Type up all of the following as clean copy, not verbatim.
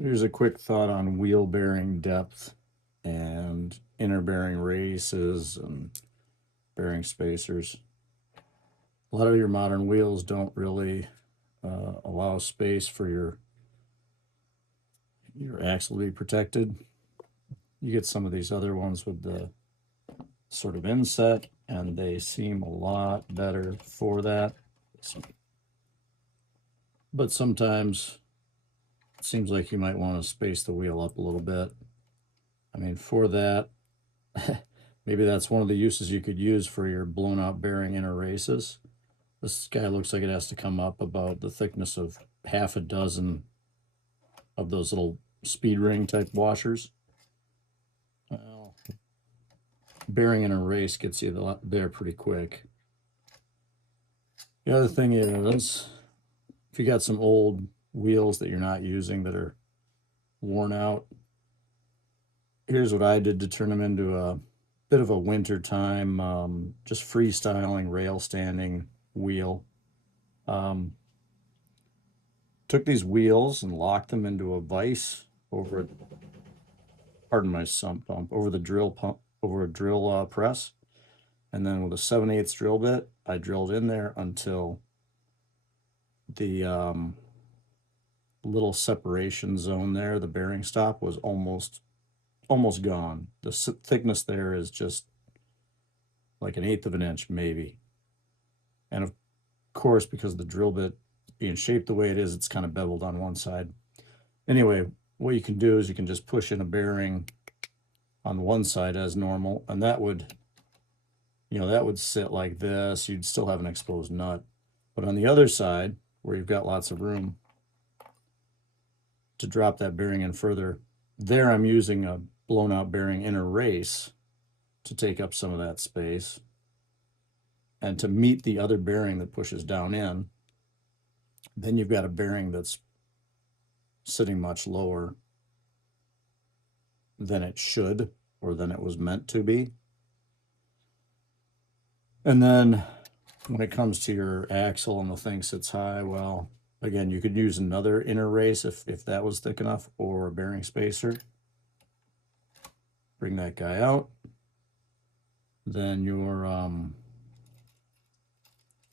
Here's a quick thought on wheel bearing depth and inner bearing races and bearing spacers. A lot of your modern wheels don't really allow space for your axle to be protected. You get some of these other ones with the sort of inset, and they seem a lot better for that. But sometimes it seems like you might want to space the wheel up a little bit. I mean, for that, maybe that's one of the uses you could use for your blown out bearing inner races. This guy looks like it has to come up about the thickness of half a dozen of those little speed ring type washers. Well, bearing in a race gets you there pretty quick. The other thing is, if you got some old wheels that you're not using that are worn out, here's what I did to turn them into a bit of a winter time, just freestyling rail standing wheel. Took these wheels and locked them into a vise over, pardon my sump pump, over the drill pump, over a drill press. And then with a 7/8 drill bit, I drilled in there until the little separation zone there, the bearing stop, was almost gone. The thickness there is just like 1/8 of an inch, maybe. And of course, because the drill bit being shaped the way it is, it's kind of beveled on one side. Anyway, what you can do is you can just push in a bearing on one side as normal, and that would, that would sit like this. You'd still have an exposed nut. But on the other side, where you've got lots of room to drop that bearing in further, there I'm using a blown out bearing inner race to take up some of that space and to meet the other bearing that pushes down in. Then you've got a bearing that's sitting much lower than it should, or than it was meant to be. And then when it comes to your axle and the thing sits high, well, again, you could use another inner race if that was thick enough, or a bearing spacer. Bring that guy out. Then your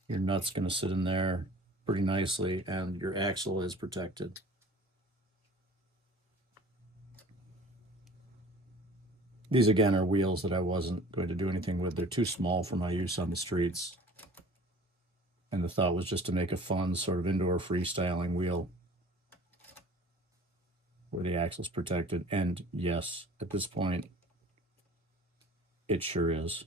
nut's going to sit in there pretty nicely, and your axle is protected. These again are wheels that I wasn't going to do anything with. They're too small for my use on the streets. And the thought was just to make a fun sort of indoor freestyling wheel where the axle's protected. And yes, at this point, it sure is.